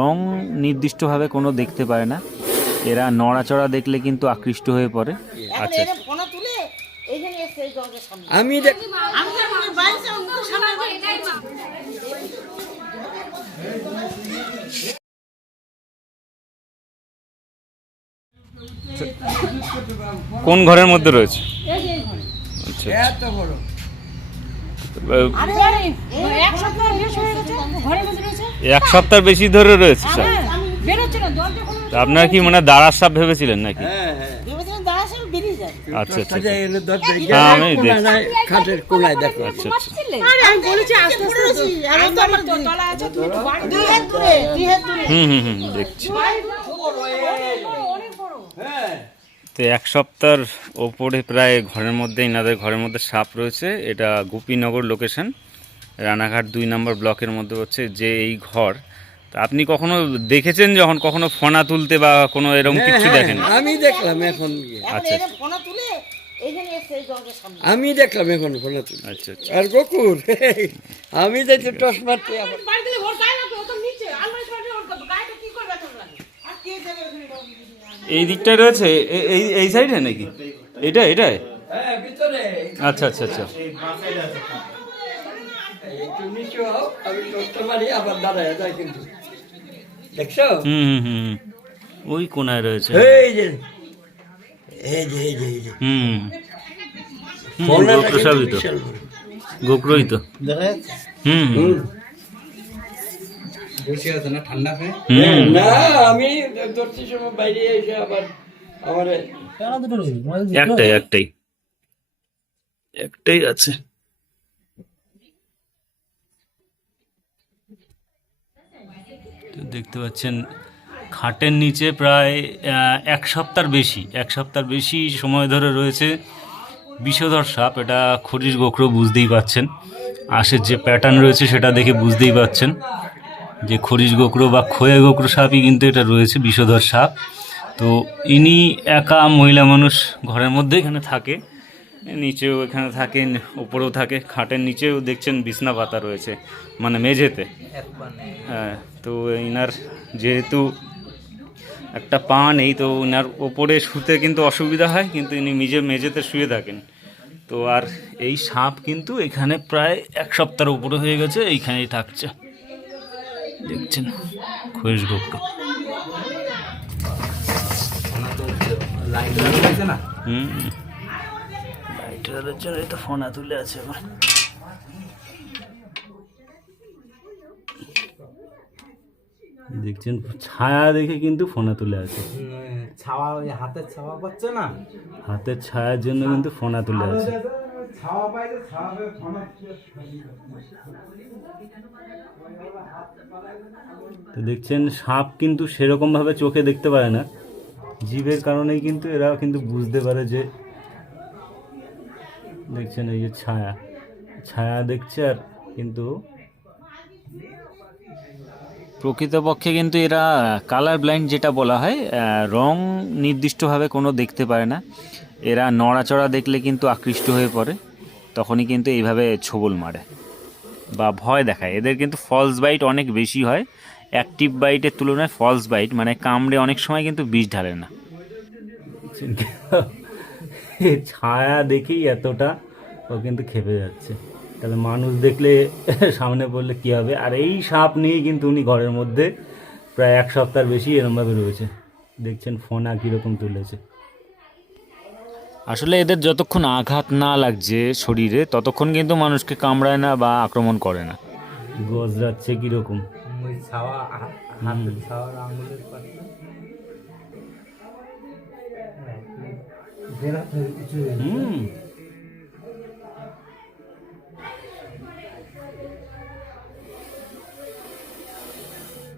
রং নির্দিষ্টভাবে কোনো দেখতে পারে না, এরা নড়াচড়া দেখলে কিন্তু আকৃষ্ট হয়ে পড়ে। আচ্ছা, আমি কোন ঘরের মধ্যে রয়েছে? আচ্ছা, এত বড় এক সপ্তাহ বেশি ধরে রয়েছে স্যার। আপনার কি মানে দাঁড়ার সাপ ভেবেছিলেন নাকি? আচ্ছা আচ্ছা, হ্যাঁ আমি খাটের কোনায় দেখো। আচ্ছা আচ্ছা, দেখছি। তো এক সপ্তাহের ওপরে প্রায় ঘরের মধ্যে, এনাদের ঘরের মধ্যে সাপ রয়েছে। এটা গোপীনগর লোকেশন, রানাঘাট 2 নম্বর ব্লকের মধ্যে হচ্ছে যে এই ঘর। তা আপনি কখনো দেখেছেন যখন কখনো ফোনা তুলতে বা কোনো এরকম কিছু দেখেন? আমি দেখলাম এখন। আচ্ছা, আমি দেখলাম এখন ফোনা তুলে। আচ্ছা আচ্ছা, আর গোকুর আমি দেখি টস মারতে এই দিকটায় রয়েছে, এই সাইডে নাকি? এটাই আচ্ছা আচ্ছা আচ্ছা, দেখছো? ওই কোনায় রয়েছে। গোপ্রসাবিত, গোপ্রহিত। না আমি দর্শির সময় বাইরে এসে আবার আমার একটাই আছে। দেখতে পাচ্ছেন খাটের নিচে প্রায় এক সপ্তাহের বেশি সময় ধরে রয়েছে বিষধর সাপ। এটা খরিশ গোখরো, বুঝতেই পাচ্ছেন। আশের যে প্যাটার্ন রয়েছে সেটা দেখে বুঝতেই পাচ্ছেন যে খরিশ গোখরো বা খয়ে গোখরো সাপই কিন্তু এটা রয়েছে, বিষধর সাপ। তো ইনি একা মহিলা মানুষ ঘরের মধ্যে এখানে থাকে, নিচেও এখানে থাকেন, উপরেও থাকে। খাটের নিচেও দেখছেন বিছনা পাতা রয়েছে, মানে মেঝেতে। হ্যাঁ, তো ইনার যেহেতু একটা পা নেই, তো ইনার ওপরে শুতে কিন্তু অসুবিধা হয়, কিন্তু ইনি মেঝেতে শুয়ে থাকেন। তো আর এই সাপ কিন্তু এখানে প্রায় এক সপ্তাহের উপরে হয়ে গেছে, এইখানেই থাকছে। দেখছেন খরিশ গোখরো। লাইটের জন্য তো ফোনা তুলে আছে এখন। দেখছেন ছায়া দেখে কিন্তু ফোনা তুলে আছে। ছাওয়া, ওই হাতের ছাওয়া পাচ্ছে না, হাতের ছায়ার জন্য কিন্তু ফোনা তুলে আছে। তো দেখছেন সাপ কিন্তু সেরকম ভাবে চোখে দেখতে পারে না, জীবের কারণেই কিন্তু এরা কিন্তু বুঝতে পারে যে, দেখছেন এই যে ছায়া দেখছে। আর কিন্তু প্রকৃতপক্ষে কিন্তু এরা কালার ব্লাইন্ড যেটা বলা হয়, রং নির্দিষ্টভাবে কোনো দেখতে পারে না। এরা নড়াচড়া দেখলে কিন্তু আকৃষ্ট হয়ে পড়ে, তখনই কিন্তু এইভাবে ছোবল মারে বা ভয় দেখায়। এদের কিন্তু ফলস বাইট অনেক বেশি হয়, অ্যাক্টিভ বাইটের তুলনায় ফলস বাইট মানে কামড়ে অনেক সময় কিন্তু বিষ ঢালে না। ছায়া দেখেই এতটা ও কিন্তু খেপে যাচ্ছে, তাহলে মানুষ দেখলে সামনে পড়লে কী হবে। আর এই সাপ নিয়েই কিন্তু উনি ঘরের মধ্যে প্রায় এক সপ্তাহের বেশি এরমভাবে রয়েছে। দেখছেন ফোনা কীরকম তুলেছে। আসলে এদের যতক্ষণ আঘাত না লাগছে শরীরে, ততক্ষণ কিন্তু মানুষকে কামড়ায় না বা আক্রমণ করে না। গজরাচ্ছে কীরকম, ওই ছাওয়া, হাতের ছাওয়ার আঙুলের পাশে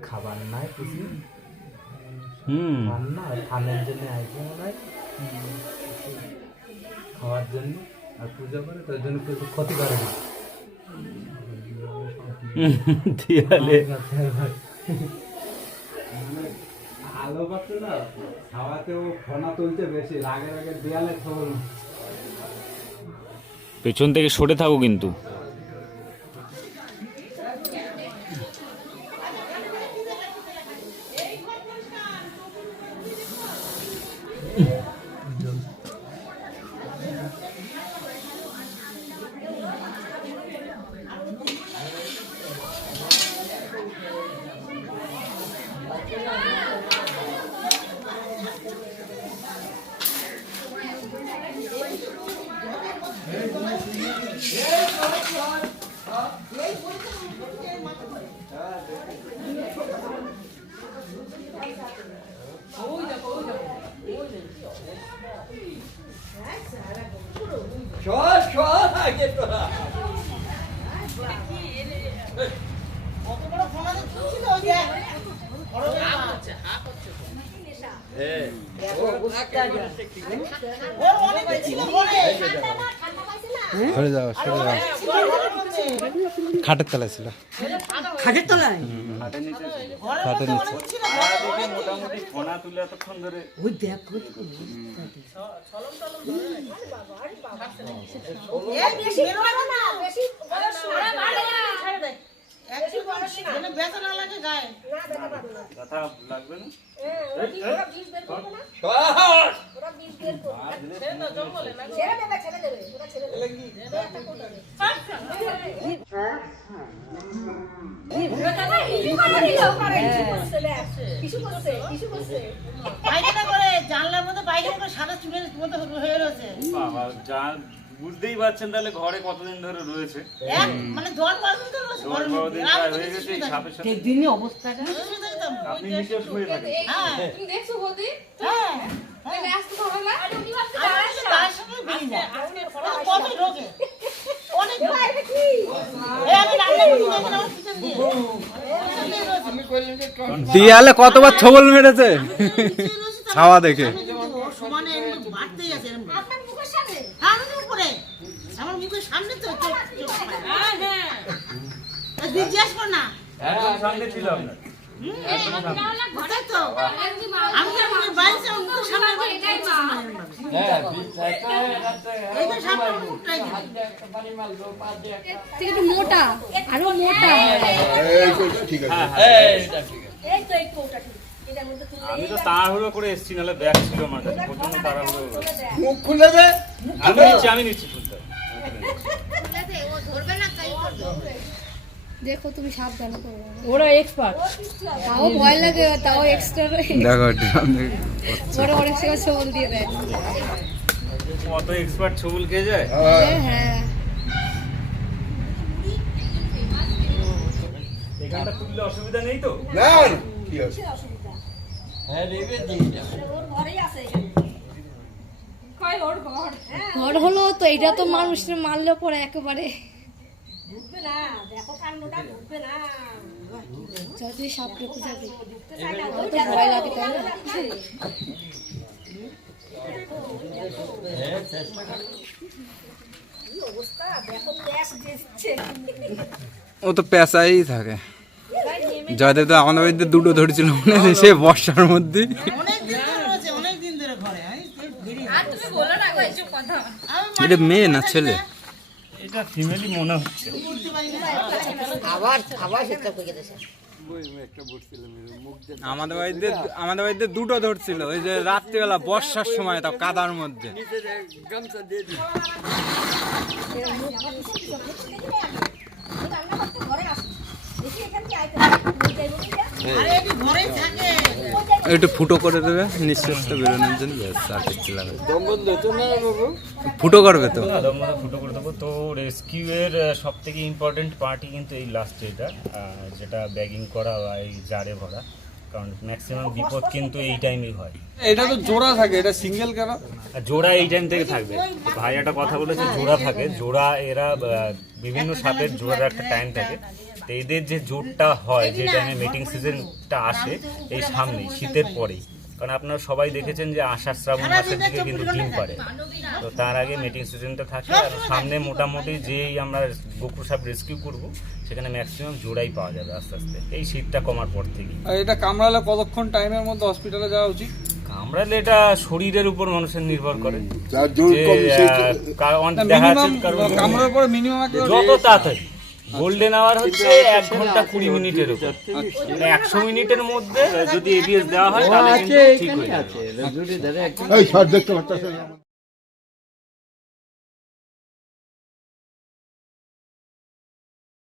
খাবার নাই কিছু, রান্না খানের জন্য আইসে মনে হয়, খাওয়ার জন্য আর পূজা করে, তার জন্য কিছু ক্ষতি করে না। দেয়ালে আলো পাচ্ছে না, খাওয়াতেও ফোনা তুলতে বেশি রাগে রাগে দেয়ালে খবর। পেছন থেকে সরে থাকো কিন্তু। সর সর আগে তোরা সরে যাও সরে যাও খাটের তলায় ছিল খাটের তলায় খাটের নিচে মোটামুটি ফোনা তুলে এতক্ষণ ধরে ওই দেখ কথা লাগবে না। পায়খানা করে জানলার মধ্যে পায়খানা করে সাদা চুলের মতো হয়ে রয়েছে। বাবা যা বুঝতেই পারছেন তাহলে ঘরে কতদিন ধরে রয়েছে। মানে 10-12 দিন ধরে রয়েছে দশ ঘরের বারো মধ্যে। দিন প্রায় হয়ে গেছে এই সাপের সাথে। দিনই অবস্থাটা আপনি নিচে শুয়ে থাকেন। তুমি দেখছো বৌদি? হ্যাঁ তাহলে আজকে ভালো না? তার সঙ্গে বেরিয়ে যায়। কত রোগে অনেক এই আমি রান্না করতে যাই না কিচেন দিয়ে আমি কইলাম যে দেয়ালে কতবার ছবল মেরেছে ছাওয়া দেখে সমানে এরকম বাড়তেই আছে এরকম। আপনার মুখের সামনে? হ্যাঁ আমার উপরে আমার মুখের সামনে তো হ্যাঁ হ্যাঁ জিজ্ঞেস কর না একদম সামনে ছিল আপনার। ওটাই তো আমি তো আমাদের বাইরে আমার মুখের সামনে হ্যাঁ বিচারটা এই তো সামনে মুখটাই দিই। একটা পানি মারলো পা দিয়ে একটা থেকে একটু মোটা, আরো মোটা। এইটা ঠিক আছে। এই তো একটু ওটা ঠিক। এটার মধ্যে তুলে আমি তো তাড়াহুড়ো করে এসেছি নাহলে ব্যাগ ছিল আমার কাছে প্রচন্ড তাড়াহুড়ো করে। মুখ খুলে দে আমি নিচ্ছি ফুলটা। দেখো তুমি সাবধানে করো। ওরা এক্সপার্ট তাও ভয় লাগে, তাও এক্সট্রা দেখো ড্রাম দেখে ওরা অনেক সময় ছবল দিয়ে দেয়। কত এক্সপার্ট ছবুল খেয়ে যায়। হ্যাঁ এখানটা তুললে অসুবিধা নেই তো? না কি আছে হ্যাঁ রেবে দিয়ে যা ওর ঘরেই আছে এখানে। কয় ওর ঘর? ঘর হলো তো এটা তো মানুষের মারলে পরে একেবারে ঢুকবে না। দেখো কাণ্ডটা ঢুকবে না। যদি সাপ ঢুকে যাবে আমার তো ভয় লাগে তাই না? কি অবস্থা দেখো, প্যাস দিচ্ছে। ও তো পেশাই থাকে জয়দেব তো আমাদের বাড়িতে দুটো ধরেছিল মনে আছে সে বর্ষার মধ্যে অনেক দিন ধরে রয়েছে অনেক দিন ধরে ঘরে আমি বেরিয়ে আর তুমি বলো না গো এইসব কথা। এটা মেয়ে না ছেলে এটা ফিমেলি মনে হচ্ছে। করতে পারি না আবার সেটা করে দিয়েছে আমাদের বাড়িতে দুটো ধরছিল ওই যে রাত্রিবেলা বর্ষার সময় তাও কাদার মধ্যে গামছা দিয়ে দিই আরে এটি ঘরেই থাকে একটু ফুটো করে দেবে নিঃশ্বাসটা বেরোনোর জন্য ব্যাস, আর কিচ্ছু লাগবে না। দম বন্ধ হতো না বাবু ফুটো করবে তো দমদমা ফুটো করে দেবো। তো রেস্কিউয়ের সব থেকে ইম্পর্টেন্ট পার্টই কিন্তু এই লাস্ট এটা যেটা ব্যাগিং করা বা এই জারে ভরা, কারণ ম্যাক্সিমাম বিপদ কিন্তু এই টাইমেই হয়। এটা তো জোড়া থাকে এটা সিঙ্গেল কেন আর জোড়া এই টাইম থেকে থাকবে। ভাই একটা কথা বলেছে জোড়া থাকে, জোড়া এরা বিভিন্ন সাপের জোড়ার একটা টাইম থাকে। তো এদের যে জোরটা হয় যে টাইমে মিটিং সিজনটা আসে এই সামনেই শীতের পরেই, কারণ আপনারা সবাই দেখেছেন যে আষাঢ় শ্রাবণ মাসের দিকে কিন্তু ডিম পারে, তো তার আগে মিটিং সিজনটা থাকে। আর সামনে মোটামুটি যেই আমরা গোকুর সাপ রেস্কিউ করব সেখানে ম্যাক্সিমাম জোড়াই পাওয়া যাবে আস্তে আস্তে এই শীতটা কমার পর থেকেই। আর এটা কামড়ালে কতক্ষণ টাইমের মধ্যে হসপিটালে যাওয়া উচিত কামড়ালে এটা শরীরের উপর মানুষের নির্ভর করে যার জোর যে কম সেই দেখা যাচ্ছে কারণ কামড়ার পরে মিনিমাম যত তাড়াতাড়ি গোল্ডেন আওয়ার হচ্ছে 1 ঘন্টা 20 মিনিটের উপর। মানে 100 মিনিটের মধ্যে যদি এবিএস দেওয়া হয় তাহলে কিন্তু ঠিক হয়ে যাবে। আছে এই শর্ট দেখতে পাচ্ছেন